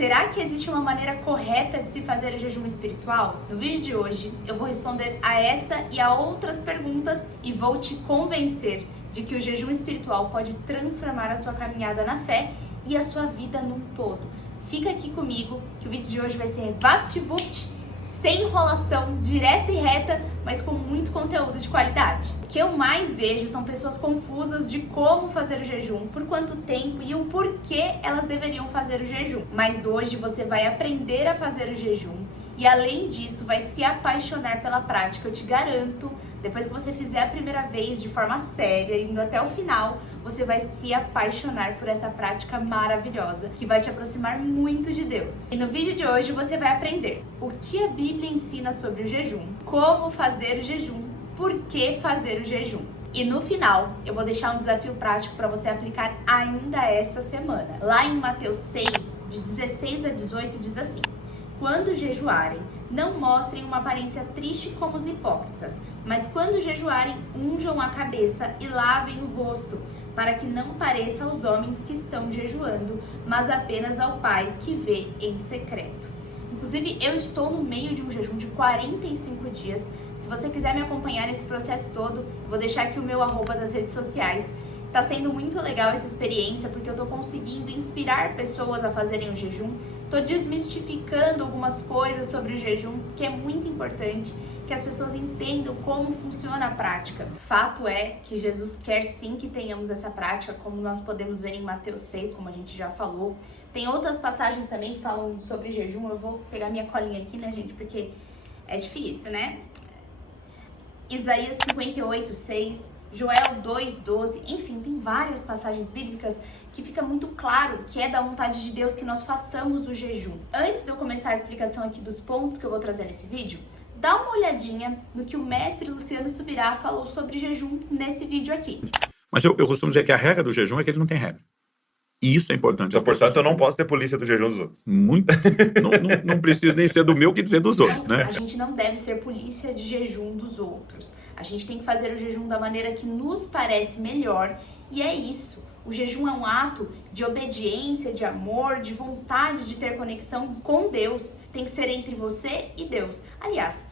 Será que existe uma maneira correta de se fazer o jejum espiritual? No vídeo de hoje eu vou responder a essa e a outras perguntas e vou te convencer de que o jejum espiritual pode transformar a sua caminhada na fé e a sua vida num todo. Fica aqui comigo que o vídeo de hoje vai ser vapt-vupt, sem enrolação, direta e reta, mas com muito conteúdo de qualidade. O que eu mais vejo são pessoas confusas de como fazer o jejum, por quanto tempo e o porquê elas deveriam fazer o jejum. Mas hoje você vai aprender a fazer o jejum e, além disso, vai se apaixonar pela prática. Eu te garanto, depois que você fizer a primeira vez de forma séria, indo até o final, você vai se apaixonar por essa prática maravilhosa, que vai te aproximar muito de Deus. E no vídeo de hoje você vai aprender o que a Bíblia ensina sobre o jejum, como fazer o jejum, por que fazer o jejum. E no final, eu vou deixar um desafio prático para você aplicar ainda essa semana. Lá em Mateus 6, de 16 a 18, diz assim: quando jejuarem, não mostrem uma aparência triste como os hipócritas, mas quando jejuarem, unjam a cabeça e lavem o rosto, para que não pareça aos homens que estão jejuando, mas apenas ao Pai que vê em secreto. Inclusive, eu estou no meio de um jejum de 45 dias. Se você quiser me acompanhar nesse processo todo, eu vou deixar aqui o meu @ das redes sociais. Tá sendo muito legal essa experiência, porque eu tô conseguindo inspirar pessoas a fazerem o jejum. Tô desmistificando algumas coisas sobre o jejum, que é muito importante que as pessoas entendam como funciona a prática. Fato é que Jesus quer sim que tenhamos essa prática, como nós podemos ver em Mateus 6, como a gente já falou. Tem outras passagens também que falam sobre jejum. Eu vou pegar minha colinha aqui, né, gente, porque é difícil, né? Isaías 58:6, Joel 2:12, enfim, tem várias passagens bíblicas que fica muito claro que é da vontade de Deus que nós façamos o jejum. Antes de eu começar a explicação aqui dos pontos que eu vou trazer nesse vídeo, dá uma olhadinha no que o mestre Luciano Subirá falou sobre jejum nesse vídeo aqui. Mas eu costumo dizer que a regra do jejum é que ele não tem regra. E isso é importante. Então, portanto, eu não posso ser polícia do jejum dos outros. Muito. Não preciso nem ser do meu que dizer dos outros, né? A gente não deve ser polícia de jejum dos outros. A gente tem que fazer o jejum da maneira que nos parece melhor. E é isso. O jejum é um ato de obediência, de amor, de vontade de ter conexão com Deus. Tem que ser entre você e Deus. Aliás,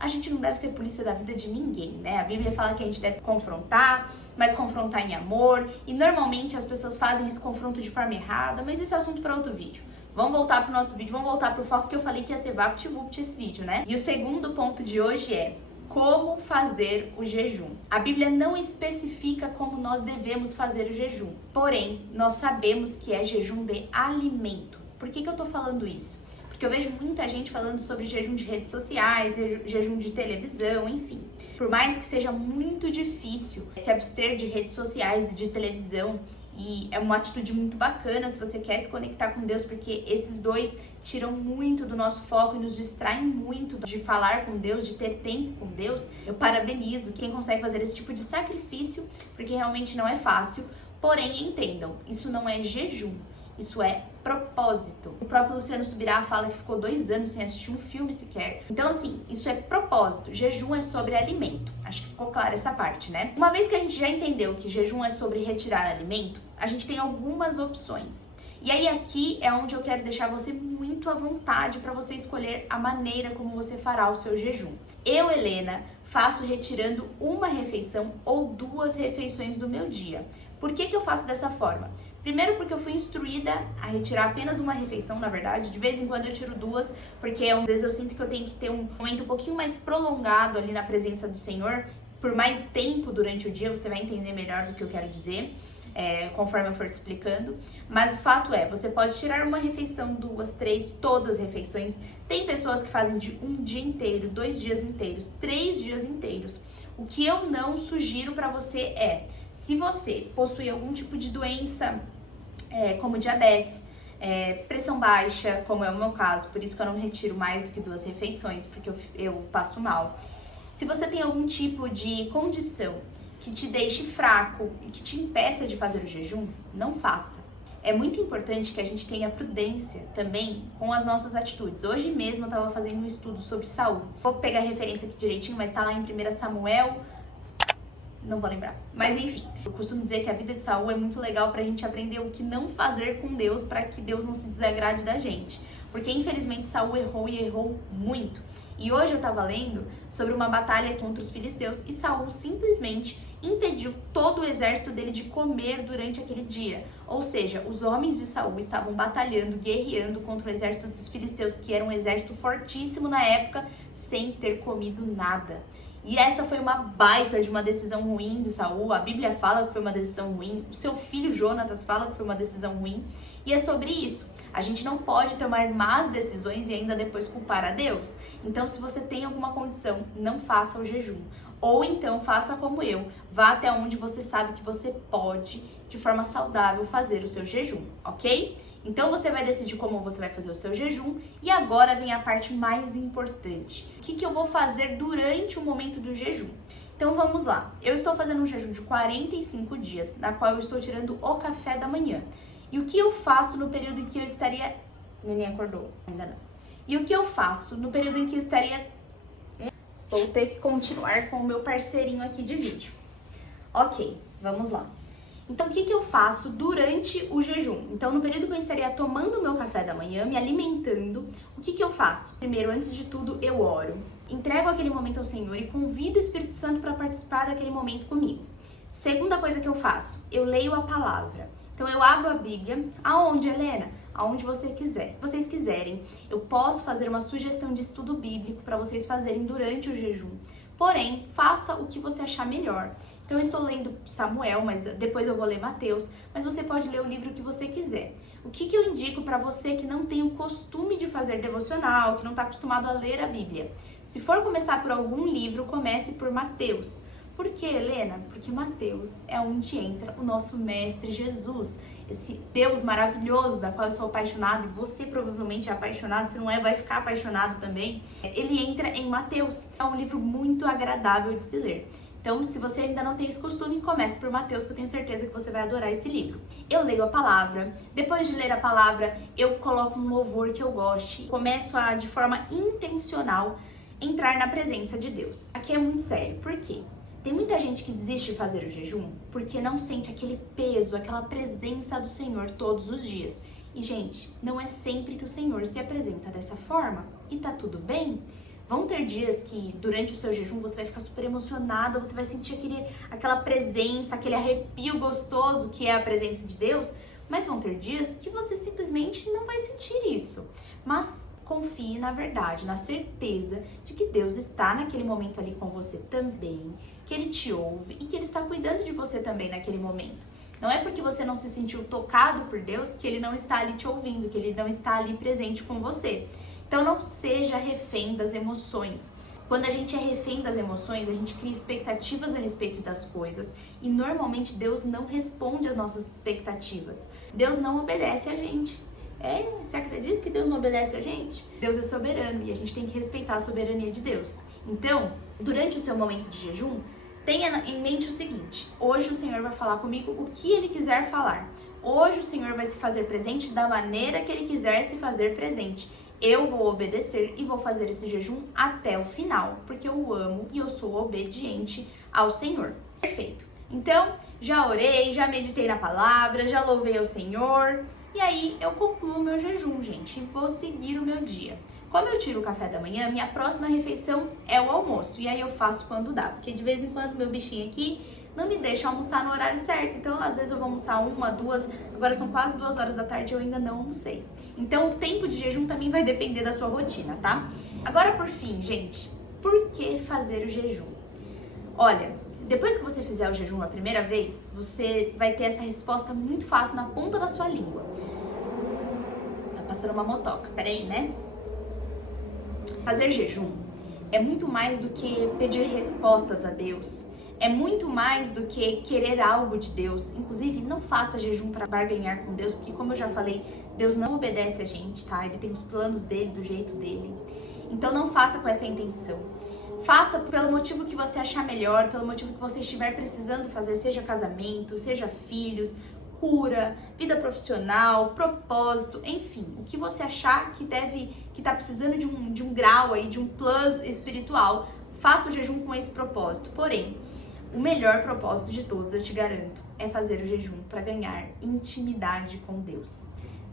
a gente não deve ser polícia da vida de ninguém, né? A Bíblia fala que a gente deve confrontar, mas confrontar em amor. E normalmente as pessoas fazem esse confronto de forma errada, mas isso é assunto para outro vídeo. Vamos voltar pro nosso vídeo, vamos voltar pro foco que eu falei que ia ser vapt-vupt esse vídeo, né? E o segundo ponto de hoje é como fazer o jejum. A Bíblia não especifica como nós devemos fazer o jejum. Porém, nós sabemos que é jejum de alimento. Por que eu tô falando isso? Porque eu vejo muita gente falando sobre jejum de redes sociais, jejum de televisão, enfim. Por mais que seja muito difícil se abster de redes sociais e de televisão, e é uma atitude muito bacana se você quer se conectar com Deus, porque esses dois tiram muito do nosso foco e nos distraem muito de falar com Deus, de ter tempo com Deus. Eu parabenizo quem consegue fazer esse tipo de sacrifício, porque realmente não é fácil. Porém, entendam, isso não é jejum. Isso é propósito. O próprio Luciano Subirá fala que ficou 2 anos sem assistir um filme sequer. Então, assim, isso é propósito. Jejum é sobre alimento. Acho que ficou clara essa parte, né? Uma vez que a gente já entendeu que jejum é sobre retirar alimento, a gente tem algumas opções. E aí aqui é onde eu quero deixar você muito à vontade para você escolher a maneira como você fará o seu jejum. Eu, Helena, faço retirando uma refeição ou 2 refeições do meu dia. Por que eu faço dessa forma? Primeiro porque eu fui instruída a retirar apenas uma refeição, na verdade. De vez em quando eu tiro 2, porque às vezes eu sinto que eu tenho que ter um momento um pouquinho mais prolongado ali na presença do Senhor. Por mais tempo durante o dia, você vai entender melhor do que eu quero dizer, conforme eu for te explicando. Mas o fato é, você pode tirar uma refeição, 2, 3, todas as refeições. Tem pessoas que fazem de 1 dia inteiro, 2 dias inteiros, 3 dias inteiros. O que eu não sugiro para você é, se você possui algum tipo de doença, como diabetes, pressão baixa, como é o meu caso, por isso que eu não retiro mais do que 2 refeições, porque eu passo mal. Se você tem algum tipo de condição que te deixe fraco e que te impeça de fazer o jejum, não faça. É muito importante que a gente tenha prudência também com as nossas atitudes. Hoje mesmo eu estava fazendo um estudo sobre Saul. Vou pegar a referência aqui direitinho, mas está lá em 1 Samuel Não vou lembrar. Mas enfim, eu costumo dizer que a vida de Saul é muito legal pra gente aprender o que não fazer com Deus, pra que Deus não se desagrade da gente. Porque infelizmente Saul errou e errou muito. E hoje eu tava lendo sobre uma batalha contra os filisteus e Saul simplesmente impediu todo o exército dele de comer durante aquele dia. Ou seja, os homens de Saul estavam batalhando, guerreando contra o exército dos filisteus, que era um exército fortíssimo na época, sem ter comido nada. E essa foi uma baita de uma decisão ruim de Saul. A Bíblia fala que foi uma decisão ruim. O seu filho Jonatas fala que foi uma decisão ruim. E é sobre isso. A gente não pode tomar más decisões e ainda depois culpar a Deus. Então, se você tem alguma condição, não faça o jejum. Ou então, faça como eu. Vá até onde você sabe que você pode, de forma saudável, fazer o seu jejum, ok? Então, você vai decidir como você vai fazer o seu jejum. E agora vem a parte mais importante. O que eu vou fazer durante o momento do jejum? Então, vamos lá. Eu estou fazendo um jejum de 45 dias, na qual eu estou tirando o café da manhã. E o que eu faço no período em que eu estaria... Neném acordou? Ainda não. E o que eu faço no período em que eu estaria... Vou ter que continuar com o meu parceirinho aqui de vídeo. Ok, vamos lá. Então, o que eu faço durante o jejum? Então, no período que eu estaria tomando o meu café da manhã, me alimentando, o que eu faço? Primeiro, antes de tudo, eu oro. Entrego aquele momento ao Senhor e convido o Espírito Santo para participar daquele momento comigo. Segunda coisa que eu faço, eu leio a palavra. Então, eu abro a Bíblia. Aonde, Helena? Aonde vocês quiserem. Eu posso fazer uma sugestão de estudo bíblico para vocês fazerem durante o jejum. Porém, faça o que você achar melhor. Então, eu estou lendo Samuel, mas depois eu vou ler Mateus. Mas você pode ler o livro que você quiser. O que eu indico para você que não tem o costume de fazer devocional, que não está acostumado a ler a Bíblia? Se for começar por algum livro, comece por Mateus. Por que, Helena? Porque Mateus é onde entra o nosso Mestre Jesus, esse Deus maravilhoso da qual eu sou apaixonado, e você provavelmente é apaixonado, se não é, vai ficar apaixonado também. Ele entra em Mateus, é um livro muito agradável de se ler. Então, se você ainda não tem esse costume, comece por Mateus, que eu tenho certeza que você vai adorar esse livro. Eu leio a palavra, depois de ler a palavra, eu coloco um louvor que eu goste, começo a, de forma intencional, entrar na presença de Deus. Aqui é muito sério, por quê? Tem muita gente que desiste de fazer o jejum porque não sente aquele peso, aquela presença do Senhor todos os dias. E, gente, não é sempre que o Senhor se apresenta dessa forma. E tá tudo bem? Vão ter dias que, durante o seu jejum, você vai ficar super emocionada, você vai sentir aquela presença, aquele arrepio gostoso que é a presença de Deus. Mas vão ter dias que você simplesmente não vai sentir isso. Mas confie na verdade, na certeza de que Deus está naquele momento ali com você também, que Ele te ouve e que Ele está cuidando de você também naquele momento. Não é porque você não se sentiu tocado por Deus que Ele não está ali te ouvindo, que Ele não está ali presente com você. Então não seja refém das emoções. Quando a gente é refém das emoções, a gente cria expectativas a respeito das coisas e normalmente Deus não responde às nossas expectativas. Deus não obedece a gente. Você acredita que Deus não obedece a gente? Deus é soberano e a gente tem que respeitar a soberania de Deus. Então, durante o seu momento de jejum, tenha em mente o seguinte: hoje o Senhor vai falar comigo o que Ele quiser falar. Hoje o Senhor vai se fazer presente da maneira que Ele quiser se fazer presente. Eu vou obedecer e vou fazer esse jejum até o final, porque eu amo e eu sou obediente ao Senhor. Perfeito. Então, já orei, já meditei na palavra, já louvei ao Senhor. E aí, eu concluo o meu jejum, gente, e vou seguir o meu dia. Como eu tiro o café da manhã, minha próxima refeição é o almoço. E aí eu faço quando dá, porque de vez em quando meu bichinho aqui não me deixa almoçar no horário certo. Então, às vezes eu vou almoçar 1, 2, agora são quase 2 horas da tarde e eu ainda não almocei. Então, o tempo de jejum também vai depender da sua rotina, tá? Agora, por fim, gente, por que fazer o jejum? Olha, depois que você fizer o jejum a primeira vez, você vai ter essa resposta muito fácil na ponta da sua língua. Tá passando uma motoca, peraí, né? Fazer jejum é muito mais do que pedir respostas a Deus. É muito mais do que querer algo de Deus. Inclusive, não faça jejum para barganhar com Deus, porque como eu já falei, Deus não obedece a gente, tá? Ele tem os planos dele, do jeito dele. Então não faça com essa intenção. Faça pelo motivo que você achar melhor, pelo motivo que você estiver precisando fazer, seja casamento, seja filhos, cura, vida profissional, propósito, enfim, o que você achar que tá precisando de um grau aí, de um plus espiritual, faça o jejum com esse propósito. Porém, O melhor propósito de todos, eu te garanto, é fazer o jejum para ganhar intimidade com Deus.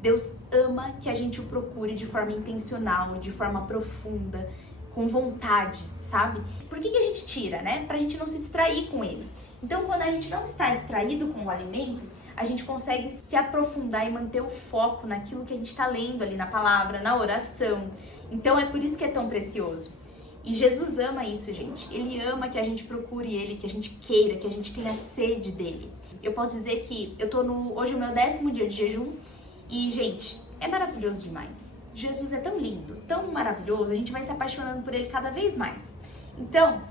Deus ama que a gente o procure de forma intencional, de forma profunda, com vontade, sabe? Por que a gente tira, né? Pra gente não se distrair com ele. Então, quando a gente não está distraído com o alimento, a gente consegue se aprofundar e manter o foco naquilo que a gente está lendo ali na palavra, na oração. Então, é por isso que é tão precioso. E Jesus ama isso, gente. Ele ama que a gente procure ele, que a gente queira, que a gente tenha sede dele. Eu posso dizer que eu tô hoje é o meu 10º dia de jejum e, gente, é maravilhoso demais. Jesus é tão lindo, tão maravilhoso, a gente vai se apaixonando por ele cada vez mais. Então,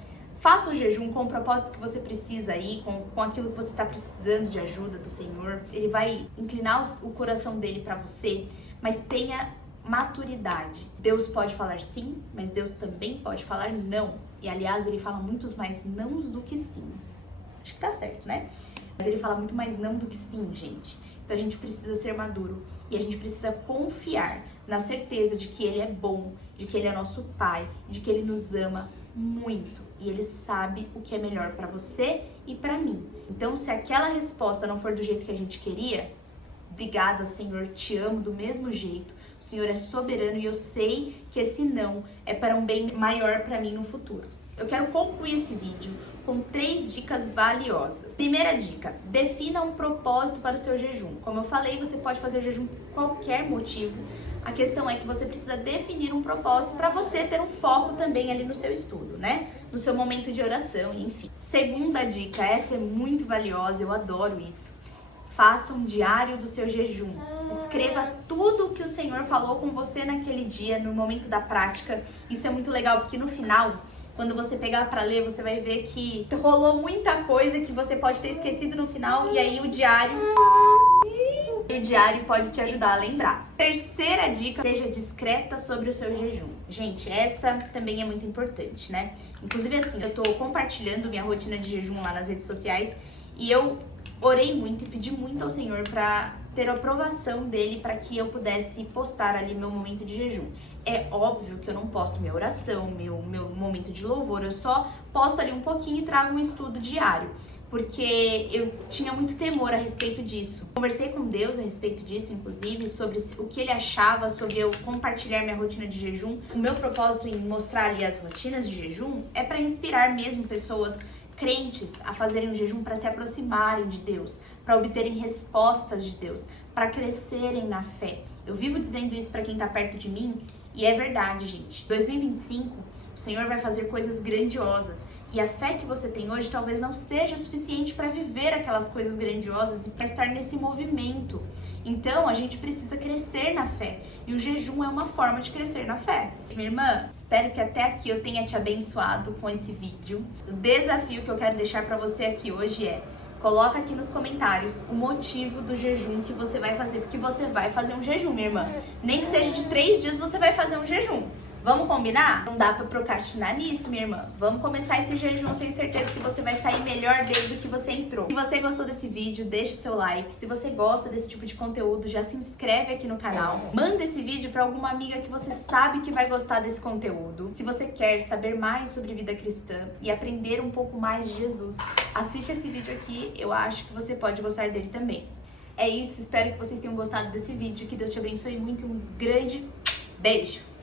faça o jejum com o propósito que você precisa aí, com aquilo que você está precisando de ajuda do Senhor. Ele vai inclinar o coração dele para você, mas tenha maturidade. Deus pode falar sim, mas Deus também pode falar não. E aliás, ele fala muitos mais nãos do que sims. Acho que tá certo, né? Mas ele fala muito mais não do que sim, gente. Então a gente precisa ser maduro e a gente precisa confiar na certeza de que ele é bom, de que ele é nosso pai, de que ele nos ama muito e ele sabe o que é melhor pra você e pra mim. Então, se aquela resposta não for do jeito que a gente queria, obrigada, Senhor, te amo do mesmo jeito. O Senhor é soberano e eu sei que esse não é para um bem maior para mim no futuro. Eu quero concluir esse vídeo com 3 dicas valiosas. Primeira dica, defina um propósito para o seu jejum. Como eu falei, você pode fazer jejum por qualquer motivo. A questão é que você precisa definir um propósito para você ter um foco também ali no seu estudo, né? No seu momento de oração, enfim. Segunda dica, essa é muito valiosa, eu adoro isso. Faça um diário do seu jejum. Escreva tudo o que o Senhor falou com você naquele dia, no momento da prática. Isso é muito legal, porque no final, quando você pegar para ler, você vai ver que rolou muita coisa que você pode ter esquecido no final, e aí o diário pode te ajudar a lembrar. Terceira dica, seja discreta sobre o seu jejum. Gente, essa também é muito importante, né? Inclusive assim, eu tô compartilhando minha rotina de jejum lá nas redes sociais e eu orei muito e pedi muito ao Senhor para ter a aprovação dele para que eu pudesse postar ali meu momento de jejum. É óbvio que eu não posto minha oração, meu momento de louvor, eu só posto ali um pouquinho e trago um estudo diário, porque eu tinha muito temor a respeito disso. Conversei com Deus a respeito disso, inclusive, sobre o que ele achava sobre eu compartilhar minha rotina de jejum. O meu propósito em mostrar ali as rotinas de jejum é para inspirar mesmo pessoas crentes a fazerem o jejum para se aproximarem de Deus, para obterem respostas de Deus, para crescerem na fé. Eu vivo dizendo isso para quem tá perto de mim e é verdade, gente. 2025, o Senhor vai fazer coisas grandiosas e a fé que você tem hoje talvez não seja suficiente para viver aquelas coisas grandiosas e para estar nesse movimento. Então, a gente precisa crescer na fé. E o jejum é uma forma de crescer na fé. Minha irmã, espero que até aqui eu tenha te abençoado com esse vídeo. O desafio que eu quero deixar para você aqui hoje é: coloca aqui nos comentários o motivo do jejum que você vai fazer, porque você vai fazer um jejum, minha irmã. Nem que seja de 3 dias, você vai fazer um jejum. Vamos combinar? Não dá pra procrastinar nisso, minha irmã. Vamos começar esse jejum, eu tenho certeza que você vai sair melhor dele do que você entrou. Se você gostou desse vídeo, deixa o seu like. Se você gosta desse tipo de conteúdo, já se inscreve aqui no canal. Manda esse vídeo pra alguma amiga que você sabe que vai gostar desse conteúdo. Se você quer saber mais sobre vida cristã e aprender um pouco mais de Jesus, assiste esse vídeo aqui, eu acho que você pode gostar dele também. É isso, espero que vocês tenham gostado desse vídeo, que Deus te abençoe muito e um grande beijo!